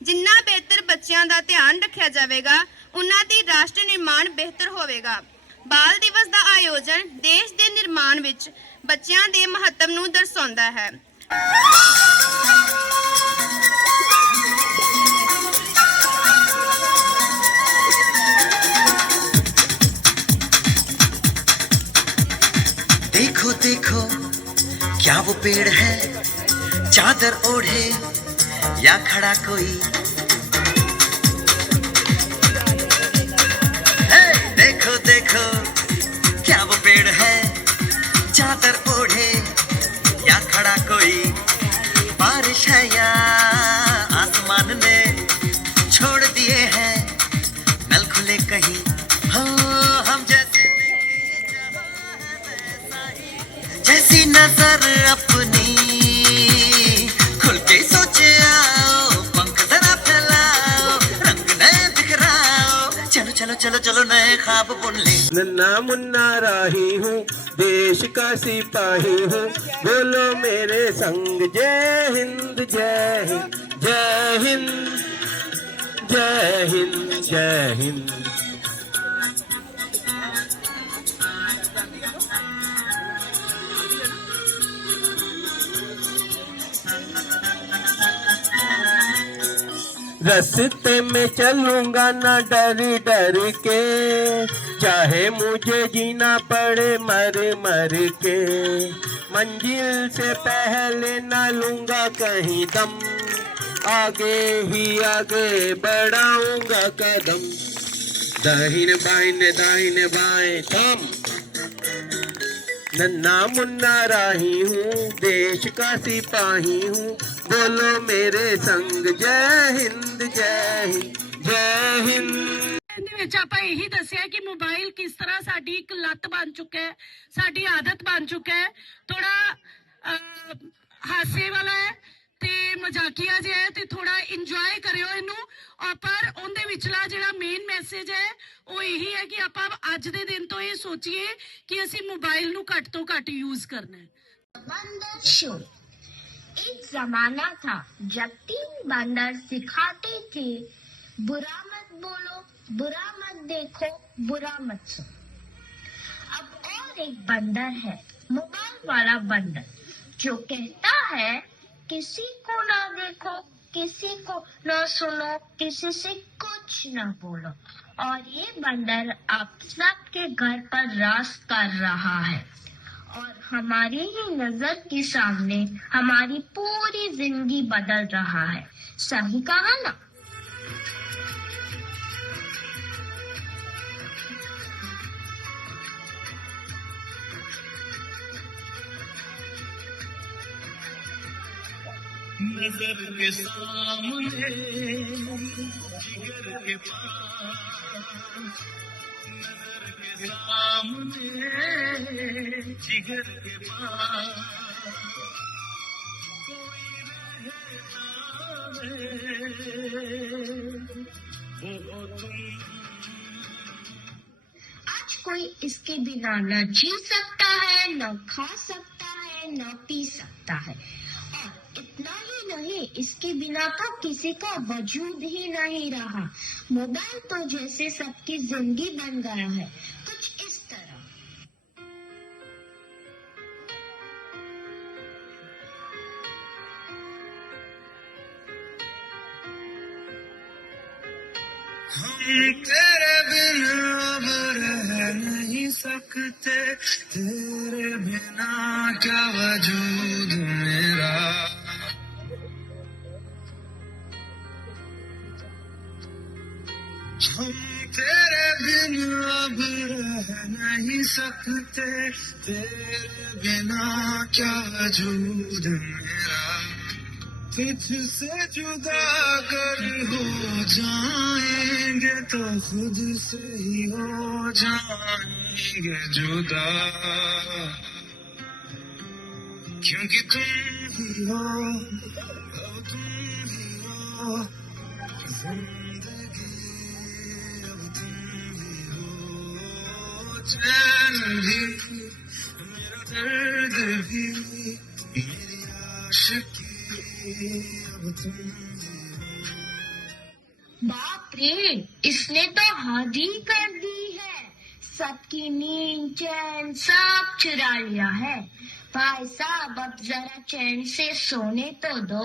ਜਿੰਨਾ ਬਿਹਤਰ ਬੱਚਿਆਂ ਦਾ ਧਿਆਨ ਰੱਖਿਆ ਜਾਵੇਗਾ, ਉਹਨਾਂ ਦੀ ਰਾਸ਼ਟਰ ਨਿਰਮਾਣ ਬਿਹਤਰ ਹੋਵੇਗਾ। ਬਾਲ ਦਿਵਸ ਦਾ ਆਯੋਜਨ ਦੇਸ਼ ਦੇ ਨਿਰਮਾਣ ਵਿੱਚ ਬੱਚਿਆਂ ਦੇ ਮਹੱਤਵ ਨੂੰ ਦਰਸਾਉਂਦਾ ਹੈ। ਦੇਖੋ ਦੇਖੋ क्या वो पेड़ है? चादर ओढ़े या खड़ा कोई? देखो देखो, क्या वो पेड़ है? चादर ओढ़े या खड़ा नज़र अपनी। नन्ना मुन्ना राही हूँ, देश का सिपाही हूँ। बोलो मेरे संग, जय हिंद जय हिंद जय हिंद जय हिंद जय हिंद। रस्ते में चलूँगा ना डर डर के। चाहे मुझे जीना पड़े मर मर के। मंजिल से पहले ना लूँगा कहीं दम। आगे ही आगे बढ़ाऊँगा कदम। दाहिने बाहिने दाहिने बाएँ, थम। नन्ना मुन्ना राही हूँ, देश का सिपाही हूँ। ਬੋਲੋ ਮੇਰੇ ਸੰਗ ਜੈ ਹਿੰਦ ਜੈ ਹਿੰਦ ਜੈ ਹਿੰਦ। ਦੇ ਇਹੀ ਦੱਸਿਆ ਕਿ ਮੋਬਾਈਲ ਕਿਸ ਤਰ੍ਹਾਂ ਸਾਡੀ ਇੱਕ ਲੱਤ ਬਣ ਚੁੱਕਾ ਹੈ ਸਾਡੀ ਆਦਤ ਬਣ ਚੁੱਕਾ ਹੈ। ਥੋੜਾ ਹਾਸੇ ਵਾਲਾ ਹੈ ਤੇ ਮਜ਼ਾਕੀਆ ਜਿਹਾ ਹੈ ਤੇ ਥੋੜਾ ਇੰਜੋਏ ਕਰਿਓ ਇਹਨੂੰ। ਪਰ ਉਹਦੇ ਵਿਚਲਾ ਜਿਹੜਾ ਮੇਨ ਮੈਸੇਜ ਹੈ ਉਹ ਇਹੀ ਹੈ ਕਿ ਆਪਾਂ ਅੱਜ ਦੇ ਦਿਨ ਤੋਂ ਇਹ ਸੋਚੀਏ ਕਿ ਅਸੀਂ ਮੋਬਾਈਲ ਨੂੰ ਘੱਟ ਤੋਂ ਘੱਟ ਯੂਜ਼ ਕਰਨਾ ਹੈ। एक जमाना था जब तीन बंदर सिखाते थे, बुरा मत बोलो, बुरा मत देखो, बुरा मत सुनो। अब और एक बंदर है मोबाइल वाला बंदर, जो कहता है, किसी को ना देखो, किसी को ना सुनो, किसी से कुछ ना बोलो। और ये बंदर आप सबके घर पर रास कर रहा है। और हमारी ही नज़र के सामने हमारी पूरी ज़िंदगी बदल रहा है। सही कहा ना? नज़र के सामने, जिगर के पास, नज़र के सामने, जिगर के पास। कोई रहता वो तुम आज कोई इसके बिना न जी सकता है, न खा सकता है, न पी सकता ही। नहीं, इसके बिना तो किसी का वजूद ही नहीं रहा। मोबाइल तो जैसे सबकी ज़िंदगी बन गया है। कुछ इस तरह। हम तेरे बिन अब रह नहीं सकते। तेरे बिना क्या वजूद मेरा? हम तेरे बिन अब रह नहीं सकते। तेरे बिना क्या वजूद मेरा? तुझसे जुदा कर हो जाएँगे तो खुद से ही हो जाएँगे जुदा। क्योंकि तुम ही हो तुम ही हो चैन भी मेरा दर्द भी आशिकी अब तुम बाप रे इसने तो हद कर दी है। सबकी नींद चैन सब चुरा लिया है। भाई साहब, अब जरा चैन से सोने तो दो।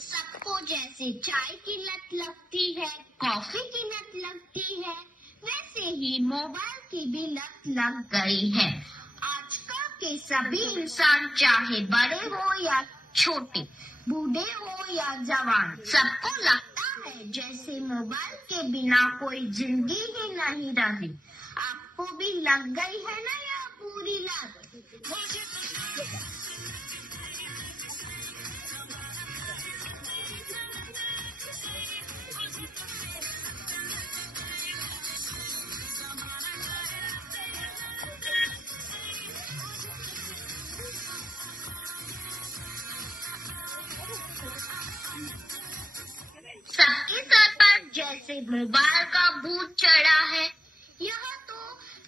सबको जैसे चाय की लत लगती है, कॉफ़ी की लत लगती है, वैसे ही मोबाइल की भी लत लग गई है। के सभी इंसान, चाहे बड़े हो या छोटे, बूढ़े हो या जवान, सबको लगता है जैसे मोबाइल के बिना कोई ज़िंदगी ही नहीं रही। आपको भी लग गई है ना यह पूरी लत जैसे मोबाइल का भूत चढ़ा है यह तो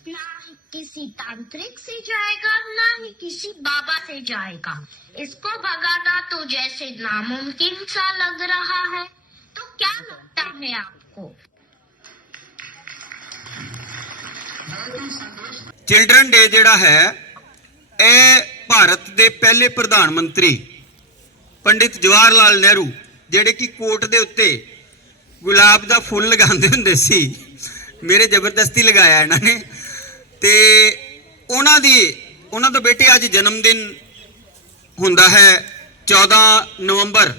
ना ही किसी तांत्रिक से जाएगा ना ही किसी बाबा से जाएगा इसको भगाना तो जैसे नामुमकिन सा लग रहा है तो क्या लगता है आपको ਚਿਲਡਰਨ ਡੇ ਜਿਹੜਾ ਹੈ ਇਹ ਭਾਰਤ ਦੇ ਪਹਿਲੇ ਪ੍ਰਧਾਨ ਮੰਤਰੀ ਪੰਡਿਤ ਜਵਾਹਰ ਲਾਲ ਨਹਿਰੂ ਜਿਹੜੇ ਕਿ ਕੋਟ ਦੇ ਉੱਤੇ ਗੁਲਾਬ ਦਾ ਫੁੱਲ ਲਗਾਉਂਦੇ ਹੁੰਦੇ ਸੀ। ਮੇਰੇ ਜ਼ਬਰਦਸਤੀ ਲਗਾਇਆ ਇਹਨਾਂ ਨੇ। ਤੇ ਉਹਨਾਂ ਦੀ, ਉਹਨਾਂ ਦਾ ਬੇਟੇ ਅੱਜ ਜਨਮ ਦਿਨ ਹੁੰਦਾ ਹੈ 14 ਨਵੰਬਰ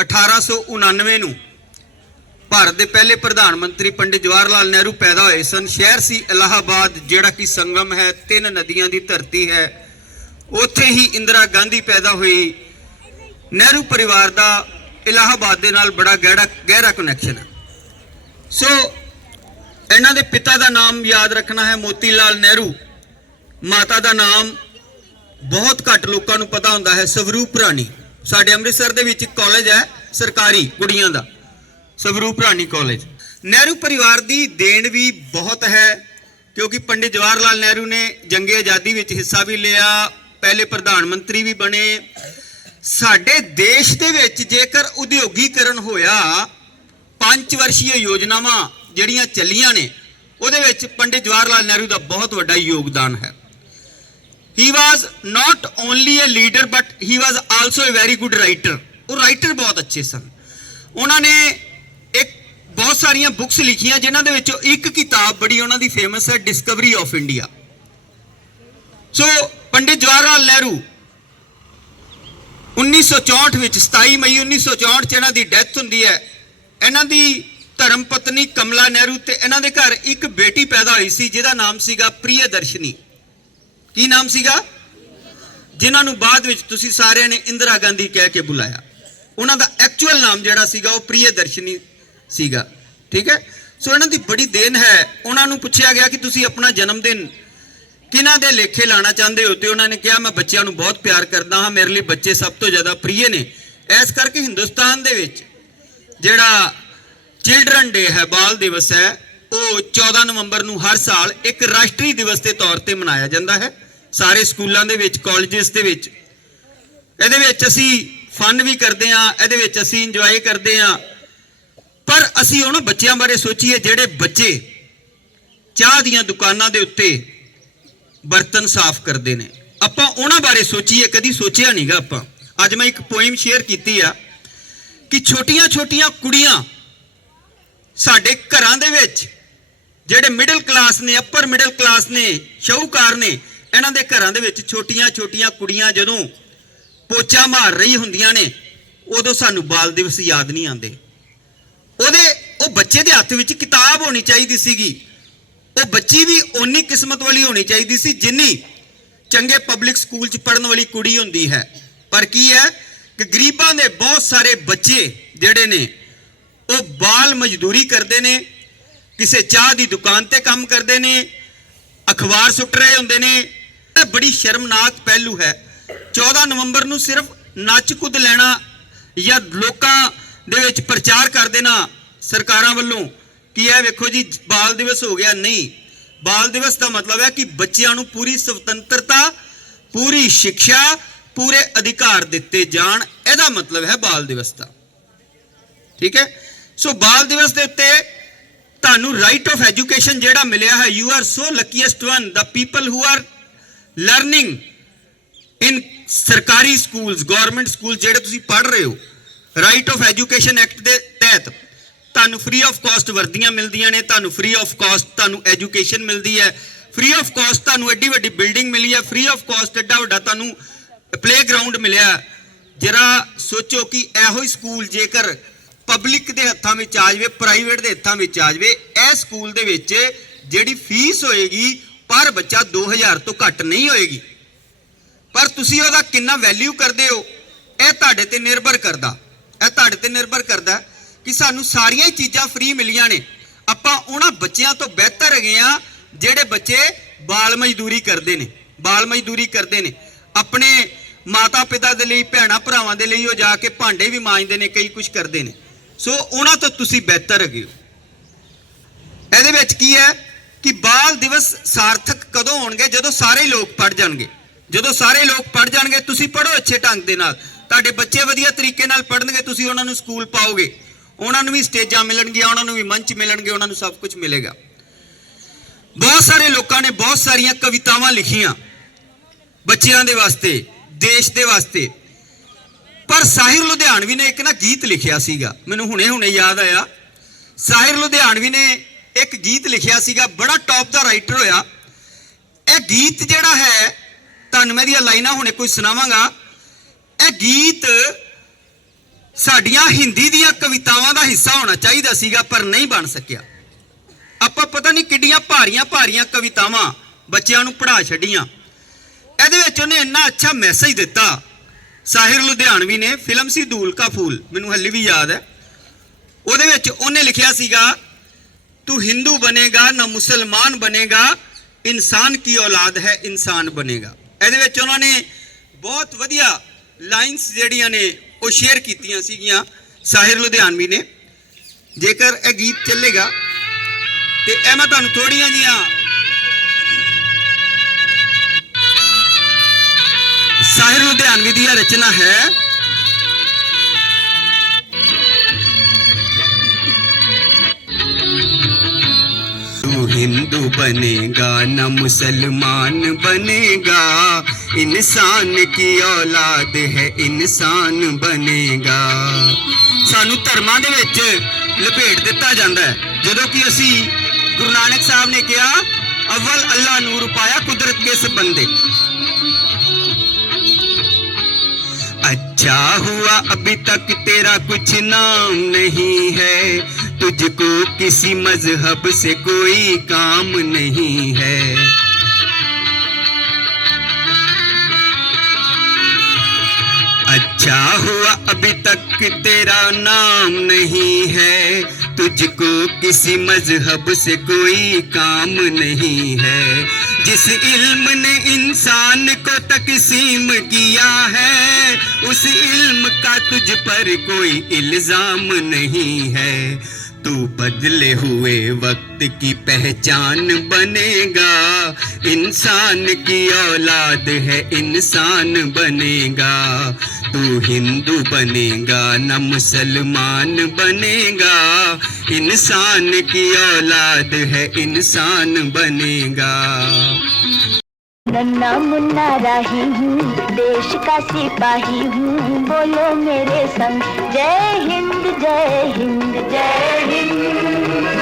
1899 ਨੂੰ। ਭਾਰਤ ਦੇ ਪਹਿਲੇ ਪ੍ਰਧਾਨ ਮੰਤਰੀ ਪੰਡਿਤ ਜਵਾਹਰ ਲਾਲ ਨਹਿਰੂ ਪੈਦਾ ਹੋਏ ਸਨ। ਸ਼ਹਿਰ ਸੀ ਇਲਾਹਾਬਾਦ ਜਿਹੜਾ ਕਿ ਸੰਗਮ ਹੈ। ਤਿੰਨ ਨਦੀਆਂ ਦੀ ਧਰਤੀ ਹੈ। ਉੱਥੇ ਹੀ ਇੰਦਰਾ ਗਾਂਧੀ ਪੈਦਾ ਹੋਈ। ਨਹਿਰੂ ਪਰਿਵਾਰ ਦਾ ਇਲਾਹਾਬਾਦ ਦੇ ਨਾਲ ਬੜਾ ਗਹਿਰਾ ਗਹਿਰਾ ਕਨੈਕਸ਼ਨ ਹੈ। ਸੋ ਇਹਨਾਂ ਦੇ ਪਿਤਾ ਦਾ ਨਾਮ ਯਾਦ ਰੱਖਣਾ ਹੈ ਮੋਤੀ ਲਾਲ ਨਹਿਰੂ। ਮਾਤਾ ਦਾ ਨਾਮ ਬਹੁਤ ਘੱਟ ਲੋਕਾਂ ਨੂੰ ਪਤਾ ਹੁੰਦਾ ਹੈ, ਸਵਰੂਪ ਰਾਣੀ। ਸਾਡੇ ਅੰਮ੍ਰਿਤਸਰ ਦੇ ਵਿੱਚ ਇੱਕ ਕਾਲਜ ਹੈ, ਸਰਕਾਰੀ ਕੁੜੀਆਂ ਦਾ, ਸਵਰੂਪ ਰਾਣੀ ਕਾਲਜ ਨਹਿਰੂ ਪਰਿਵਾਰ ਦੀ ਦੇਣ ਵੀ ਬਹੁਤ ਹੈ, ਕਿਉਂਕਿ ਪੰਡਿਤ ਜਵਾਹਰ ਲਾਲ ਨਹਿਰੂ ਨੇ ਜੰਗੇ ਆਜ਼ਾਦੀ ਵਿੱਚ ਹਿੱਸਾ ਵੀ ਲਿਆ, ਪਹਿਲੇ ਪ੍ਰਧਾਨ ਮੰਤਰੀ ਵੀ ਬਣੇ ਸਾਡੇ ਦੇਸ਼ ਦੇ ਵਿੱਚ ਜੇਕਰ ਉਦਯੋਗੀਕਰਨ ਹੋਇਆ ਪੰਜ ਵਰਸ਼ੀय ਯੋਜਨਾਵਾਂ ਜਿਹੜੀਆਂ ਚੱਲੀਆਂ ਨੇ, ਉਹਦੇ ਵਿੱਚ ਪੰਡਿਤ ਜਵਾਹਰ ਲਾਲ ਨਹਿਰੂ ਦਾ ਬਹੁਤ ਵੱਡਾ ਯੋਗਦਾਨ ਹੈ। He was not only a leader but he was also a very good writer ਉਹ ਰਾਈਟਰ ਬਹੁਤ ਅੱਛੇ ਸਨ। ਉਹਨਾਂ ਨੇ ਇੱਕ ਬਹੁਤ ਸਾਰੀਆਂ ਬੁੱਕਸ ਲਿਖੀਆਂ, ਜਿਨ੍ਹਾਂ ਦੇ ਵਿੱਚੋਂ ਇੱਕ ਕਿਤਾਬ ਬੜੀ ਉਹਨਾਂ ਦੀ ਫੇਮਸ ਹੈ Discovery of India so Pandit Jawaharlal Nehru 1964 ਵਿੱਚ 27 ਮਈ 1964 ਚ ਇਹਨਾਂ ਦੀ ਡੈਥ ਹੁੰਦੀ ਹੈ। ਇਹਨਾਂ ਦੀ ਧਰਮ ਪਤਨੀ ਕਮਲਾ ਨਹਿਰੂ ਤੇ ਇਹਨਾਂ ਦੇ ਘਰ ਇੱਕ ਬੇਟੀ ਪੈਦਾ ਹੋਈ ਸੀ, ਜਿਹਦਾ ਨਾਮ ਸੀਗਾ ਪ੍ਰਿਯਦਰਸ਼ਨੀ। ਕੀ ਨਾਮ ਸੀਗਾ? ਜਿਨ੍ਹਾਂ ਨੂੰ ਬਾਅਦ ਵਿੱਚ ਤੁਸੀਂ ਸਾਰਿਆਂ ਨੇ ਇੰਦਰਾ ਗਾਂਧੀ ਕਹਿ ਕੇ ਬੁਲਾਇਆ। ਉਹਨਾਂ ਦਾ ਐਕਚੁਅਲ ਨਾਮ ਜਿਹੜਾ ਸੀਗਾ, ਉਹ ਪ੍ਰਿਯਦਰਸ਼ਨੀ ਸੀਗਾ। ਠੀਕ ਹੈ? ਸੋ ਇਹਨਾਂ ਦੀ ਬੜੀ ਦੇਨ ਹੈ। ਉਹਨਾਂ ਨੂੰ ਪੁੱਛਿਆ ਗਿਆ ਕਿ ਤੁਸੀਂ ਆਪਣਾ ਜਨਮ ਦਿਨ ਕਿਹਨਾਂ ਦੇ ਲੇਖੇ ਲਾਣਾ ਚਾਹੁੰਦੇ ਹੋ ਤੇ ਉਹਨਾਂ ਨੇ ਕਿਹਾ, ਮੈਂ ਬੱਚਿਆਂ ਨੂੰ ਬਹੁਤ ਪਿਆਰ ਕਰਦਾ ਹਾਂ, ਮੇਰੇ ਲਈ ਬੱਚੇ ਸਭ ਤੋਂ ਜ਼ਿਆਦਾ ਪ੍ਰਿਯ ਨੇ। ਇਸ ਕਰਕੇ ਹਿੰਦੁਸਤਾਨ ਦੇ ਵਿੱਚ ਜਿਹੜਾ ਚਿਲਡਰਨ ਡੇ ਹੈ, ਬਾਲ ਦਿਵਸ ਹੈ, ਉਹ 14 ਨਵੰਬਰ ਨੂੰ ਹਰ ਸਾਲ ਇੱਕ ਰਾਸ਼ਟਰੀ ਦਿਵਸ ਦੇ ਤੌਰ ਤੇ ਮਨਾਇਆ ਜਾਂਦਾ ਹੈ। ਸਾਰੇ ਸਕੂਲਾਂ ਦੇ ਵਿੱਚ, ਕਾਲਜਸ ਦੇ ਵਿੱਚ। ਇਹਦੇ ਵਿੱਚ ਅਸੀਂ ਫਨ ਵੀ ਕਰਦੇ ਹਾਂ, ਇਹਦੇ ਵਿੱਚ ਅਸੀਂ ਇੰਜੋਏ ਕਰਦੇ ਹਾਂ। ਪਰ ਅਸੀਂ ਉਹਨਾਂ ਬੱਚਿਆਂ ਬਾਰੇ ਸੋਚੀਏ, ਜਿਹੜੇ ਬੱਚੇ ਚਾਹ ਦੀਆਂ ਦੁਕਾਨਾਂ ਦੇ ਉੱਤੇ ਬਰਤਨ ਸਾਫ਼ ਕਰਦੇ ਨੇ। ਆਪਾਂ ਉਹਨਾਂ ਬਾਰੇ ਸੋਚੀਏ, ਕਦੀ ਸੋਚਿਆ ਨਹੀਂਗਾ ਆਪਾਂ। ਅੱਜ ਮੈਂ ਇੱਕ ਪੋਇਮ ਸ਼ੇਅਰ ਕੀਤੀ ਆ ਕਿ ਛੋਟੀਆਂ-ਛੋਟੀਆਂ ਕੁੜੀਆਂ ਸਾਡੇ ਘਰਾਂ ਦੇ ਵਿੱਚ, ਜਿਹੜੇ ਮਿਡਲ ਕਲਾਸ ਨੇ ਅਪਰ ਮਿਡਲ ਕਲਾਸ ਨੇ, ਸ਼ਾਹੂਕਾਰ ਨੇ, ਇਹਨਾਂ ਦੇ ਘਰਾਂ ਦੇ ਵਿੱਚ ਛੋਟੀਆਂ-ਛੋਟੀਆਂ ਕੁੜੀਆਂ ਜਦੋਂ ਪੋਚਾ ਮਾਰ ਰਹੀ ਹੁੰਦੀਆਂ ਨੇ, ਉਦੋਂ ਸਾਨੂੰ ਬਾਲ ਦਿਵਸ ਯਾਦ ਨਹੀਂ ਆਉਂਦੇ। ਉਹਦੇ, ਉਹ ਬੱਚੇ ਦੇ ਹੱਥ ਵਿੱਚ ਕਿਤਾਬ ਹੋਣੀ ਚਾਹੀਦੀ ਸੀਗੀ। ਉਹ ਬੱਚੀ ਵੀ ਓਨੀ ਕਿਸਮਤ ਵਾਲੀ ਹੋਣੀ ਚਾਹੀਦੀ ਸੀ ਜਿੰਨੀ ਚੰਗੇ ਪਬਲਿਕ ਸਕੂਲ 'ਚ ਪੜਨ ਵਾਲੀ ਕੁੜੀ ਹੁੰਦੀ ਹੈ। ਪਰ ਕੀ ਹੈ ਕਿ ਗਰੀਬਾਂ ਦੇ ਬਹੁਤ ਸਾਰੇ ਬੱਚੇ ਜਿਹੜੇ ਨੇ, ਉਹ ਬਾਲ ਮਜ਼ਦੂਰੀ ਕਰਦੇ ਨੇ, ਕਿਸੇ ਚਾਹ ਦੀ ਦੁਕਾਨ ਤੇ ਕੰਮ ਕਰਦੇ ਨੇ, ਅਖਬਾਰ ਸੁੱਟ ਰਹੇ ਹੁੰਦੇ ਨੇ। ਇਹ ਬੜੀ ਸ਼ਰਮਨਾਕ ਪਹਿਲੂ ਹੈ। 14 ਨਵੰਬਰ ਨੂੰ ਸਿਰਫ ਨੱਚ ਕੁੱਦ ਲੈਣਾ ਜਾਂ ਲੋਕਾਂ ਦੇ ਵਿੱਚ ਪ੍ਰਚਾਰ ਕਰ ਦੇਣਾ ਸਰਕਾਰਾਂ ਵੱਲੋਂ ਕਿ ਇਹ ਵੇਖੋ ਜੀ, ਬਾਲ ਦਿਵਸ ਹੋ ਗਿਆ, ਨਹੀਂ। ਬਾਲ ਦਿਵਸ ਦਾ ਮਤਲਬ ਹੈ ਕਿ ਬੱਚਿਆਂ ਨੂੰ ਪੂਰੀ ਸੁਤੰਤਰਤਾ, ਪੂਰੀ ਸਿੱਖਿਆ, ਪੂਰੇ ਅਧਿਕਾਰ ਦਿੱਤੇ ਜਾਣ। ਇਹਦਾ ਮਤਲਬ ਹੈ ਬਾਲ ਦਿਵਸ ਦਾ। ਠੀਕ ਹੈ? ਸੋ ਬਾਲ ਦਿਵਸ ਦੇ ਉੱਤੇ ਤੁਹਾਨੂੰ ਰਾਈਟ ਆਫ ਐਜੂਕੇਸ਼ਨ ਜਿਹੜਾ ਮਿਲਿਆ ਹੈ you are so luckiest one the people who are learning in ਸਰਕਾਰੀ ਸਕੂਲਸ ਗਵਰਨਮੈਂਟ ਸਕੂਲ ਜਿਹੜੇ ਤੁਸੀਂ ਪੜ੍ਹ ਰਹੇ ਹੋ ਰਾਈਟ ਆਫ ਐਜੂਕੇਸ਼ਨ ਐਕਟ ਦੇ ਤਹਿਤ। ਤੁਹਾਨੂੰ ਫ੍ਰੀ ਆਫ ਕਾਸਟ ਵਰਦੀਆਂ ਮਿਲਦੀਆਂ ਨੇ, ਤੁਹਾਨੂੰ ਫ੍ਰੀ ਆਫ ਕਾਸਟ ਤੁਹਾਨੂੰ ਐਜੂਕੇਸ਼ਨ ਮਿਲਦੀ ਹੈ। ਫ੍ਰੀ ਆਫ ਕਾਸਟ ਤੁਹਾਨੂੰ ਐਡੀ ਵੱਡੀ ਬਿਲਡਿੰਗ ਮਿਲੀ ਹੈ। ਫ੍ਰੀ ਆਫ ਕਾਸਟ ਐਡਾ ਵੱਡਾ ਤੁਹਾਨੂੰ ਪਲੇਗਰਾਉਂਡ ਮਿਲਿਆ ਜਰਾ ਸੋਚੋ ਕਿ ਇਹੋ ਹੀ ਸਕੂਲ ਜੇਕਰ ਪਬਲਿਕ ਦੇ ਹੱਥਾਂ ਵਿੱਚ ਆ ਜਾਵੇ ਪ੍ਰਾਈਵੇਟ ਦੇ ਹੱਥਾਂ ਵਿੱਚ ਆ ਜਾਵੇ, ਇਹ ਸਕੂਲ ਦੇ ਵਿੱਚ ਜਿਹੜੀ ਫੀਸ ਹੋਏਗੀ, ਪਰ ਬੱਚਾ 2000 ਤੋਂ ਘੱਟ ਨਹੀਂ ਹੋਏਗੀ। ਪਰ ਤੁਸੀਂ ਉਹਦਾ ਕਿੰਨਾ ਵੈਲਿਊ ਕਰਦੇ ਹੋ, ਇਹ ਤੁਹਾਡੇ ਤੇ ਨਿਰਭਰ ਕਰਦਾ। ਇਹ ਤੁਹਾਡੇ ਤੇ ਨਿਰਭਰ ਕਰਦਾ। ਕਿ ਸਾਨੂੰ ਸਾਰੀਆਂ ਹੀ ਚੀਜ਼ਾਂ ਫ੍ਰੀ ਮਿਲੀਆਂ ਨੇ। ਆਪਾਂ ਉਹਨਾਂ ਬੱਚਿਆਂ ਤੋਂ ਬਿਹਤਰ ਹੈਗੇ ਆ ਜਿਹੜੇ ਬੱਚੇ ਬਾਲ ਮਜ਼ਦੂਰੀ ਕਰਦੇ ਨੇ, ਬਾਲ ਮਜ਼ਦੂਰੀ ਕਰਦੇ ਨੇ। ਆਪਣੇ ਮਾਤਾ ਪਿਤਾ ਦੇ ਲਈ ਭੈਣਾ ਭਰਾਵਾਂ ਦੇ ਲਈ ਉਹ ਜਾ ਕੇ ਭਾਂਡੇ ਵੀ ਮਾਂਜਦੇ ਨੇ, ਕਈ ਕੁਝ ਕਰਦੇ ਨੇ। ਸੋ ਉਹਨਾਂ ਤੋਂ ਤੁਸੀਂ ਬਿਹਤਰ ਹੈਗੇ ਹੋ। ਇਹਦੇ ਵਿੱਚ ਕੀ ਹੈ ਕਿ ਬਾਲ ਦਿਵਸ ਸਾਰਥਕ ਕਦੋਂ ਹੋਣਗੇ? ਜਦੋਂ ਸਾਰੇ ਲੋਕ ਪੜ ਜਾਣਗੇ। ਜਦੋਂ ਸਾਰੇ ਲੋਕ ਪੜ ਜਾਣਗੇ, ਤੁਸੀਂ ਪੜੋ ਅੱਛੇ ਢੰਗ ਦੇ ਨਾਲ। ਤੁਹਾਡੇ ਬੱਚੇ ਵਧੀਆ ਤਰੀਕੇ ਨਾਲ ਪੜਨਗੇ ਤੁਸੀਂ ਉਹਨਾਂ ਨੂੰ ਸਕੂਲ ਪਾਓਗੇ। ਉਹਨਾਂ ਨੂੰ ਵੀ ਸਟੇਜਾਂ ਮਿਲਣਗੀਆਂ, ਉਹਨਾਂ ਨੂੰ ਵੀ ਮੰਚ ਮਿਲਣਗੇ, ਉਹਨਾਂ ਨੂੰ ਸਭ ਕੁਝ ਮਿਲੇਗਾ। ਬਹੁਤ ਸਾਰੇ ਲੋਕਾਂ ਨੇ ਬਹੁਤ ਸਾਰੀਆਂ ਕਵਿਤਾਵਾਂ ਲਿਖੀਆਂ ਬੱਚਿਆਂ ਦੇ ਵਾਸਤੇ, ਦੇਸ਼ ਦੇ ਵਾਸਤੇ। ਪਰ ਸਾਹਿਰ ਲੁਧਿਆਣਵੀ ਨੇ ਇੱਕ ਨਾ ਗੀਤ ਲਿਖਿਆ ਸੀਗਾ, ਮੈਨੂੰ ਹੁਣੇ ਹੁਣੇ ਯਾਦ ਆਇਆ। ਸਾਹਿਰ ਲੁਧਿਆਣਵੀ ਨੇ ਇੱਕ ਗੀਤ ਲਿਖਿਆ ਸੀਗਾ, ਬੜਾ ਟੌਪ ਦਾ ਰਾਈਟਰ ਹੋਇਆ। ਇਹ ਗੀਤ ਜਿਹੜਾ ਹੈ, ਤੁਹਾਨੂੰ ਮੈਂ ਇਹਦੀਆਂ ਲਾਈਨਾਂ ਹੁਣੇ ਕੋਈ ਸੁਣਾਵਾਂਗਾ। ਇਹ ਗੀਤ ਸਾਡੀਆਂ ਹਿੰਦੀ ਦੀਆਂ ਕਵਿਤਾਵਾਂ ਦਾ ਹਿੱਸਾ ਹੋਣਾ ਚਾਹੀਦਾ ਸੀਗਾ, ਪਰ ਨਹੀਂ ਬਣ ਸਕਿਆ। ਆਪਾਂ ਪਤਾ ਨਹੀਂ ਕਿੱਡੀਆਂ ਭਾਰੀਆਂ ਭਾਰੀਆਂ ਕਵਿਤਾਵਾਂ ਬੱਚਿਆਂ ਨੂੰ ਪੜ੍ਹਾ ਛੱਡੀਆਂ। ਇਹਦੇ ਵਿੱਚ ਉਹਨੇ ਇੰਨਾ ਅੱਛਾ ਮੈਸੇਜ ਦਿੱਤਾ। ਸਾਹਿਰ ਲੁਧਿਆਣਵੀ ਨੇ, ਫਿਲਮ ਸੀ ਧੂਲ ਕਾ ਫੂਲ, ਮੈਨੂੰ ਹੱਲੀ ਵੀ ਯਾਦ ਹੈ। ਉਹਦੇ ਵਿੱਚ ਉਹਨੇ ਲਿਖਿਆ ਸੀਗਾ, ਤੂੰ ਹਿੰਦੂ ਬਨੇਗਾ ਨਾ ਮੁਸਲਮਾਨ ਬਨੇਗਾ ਇਨਸਾਨ ਕੀ ਔਲਾਦ ਹੈ, ਇਨਸਾਨ ਬਨੇਗਾ ਇਹਦੇ ਵਿੱਚ ਉਹਨਾਂ ਨੇ ਬਹੁਤ ਵਧੀਆ ਲਾਈਨਸ ਜਿਹੜੀਆਂ ਨੇ ਉਹ ਸ਼ੇਅਰ ਕੀਤੀਆਂ ਸੀਗੀਆਂ ਸਾਹਿਰ ਲੁਧਿਆਣਵੀ ਨੇ ਜੇਕਰ ਇਹ ਗੀਤ ਚੱਲੇਗਾ ਤੇ ਇਹ ਮੈਂ ਤੁਹਾਨੂੰ ਥੋੜੀਆਂ ਜੀਆਂ ਸਾਹਿਰ ਲੁਧਿਆਣਵੀ ਦੀ ਇਹ ਰਚਨਾ ਹੈ तू हिंदू बनेगा न मुसलमान बनेगा इंसान की औलाद है इंसान बनेगा ਸਾਨੂੰ ਧਰਮਾਂ ਦੇ ਵਿੱਚ ਲਪੇਟ ਦਿੱਤਾ ਜਾਂਦਾ ਹੈ ਜਦੋਂ ਕਿ ਅਸੀਂ ਗੁਰੂ ਨਾਨਕ ਸਾਹਿਬ ਨੇ ਕਿਹਾ ਅਵਲ ਅੱਲਾ ਨੂਰ ਪਾਇਆ ਕੁਦਰਤ ਕੇ ਸੰਬੰਧੇ अच्छा हुआ अभी तक तेरा कुछ नाम नहीं है तुझको किसी मजहब से कोई काम नहीं है अच्छा हुआ अभी तक तेरा नाम नहीं है। तुझको किसी मज़हब से कोई काम नहीं है। जिस इल्म ने इंसान को तकसीम किया है, उस इल्म का तुझ पर कोई इल्ज़ाम नहीं है। तू बदले हुए वक्त की पहचान बनेगा। इंसान की औलाद है, इंसान बनेगा। तू हिंदू बनेगा, न मुसलमान बनेगा। इंसान की औलाद है, इंसान बनेगा। नन्ना मुन्ना राही हूँ, देश का सिपाही हूँ। बोलो मेरे संग, जय हिंद जय हिंद जय हिंद।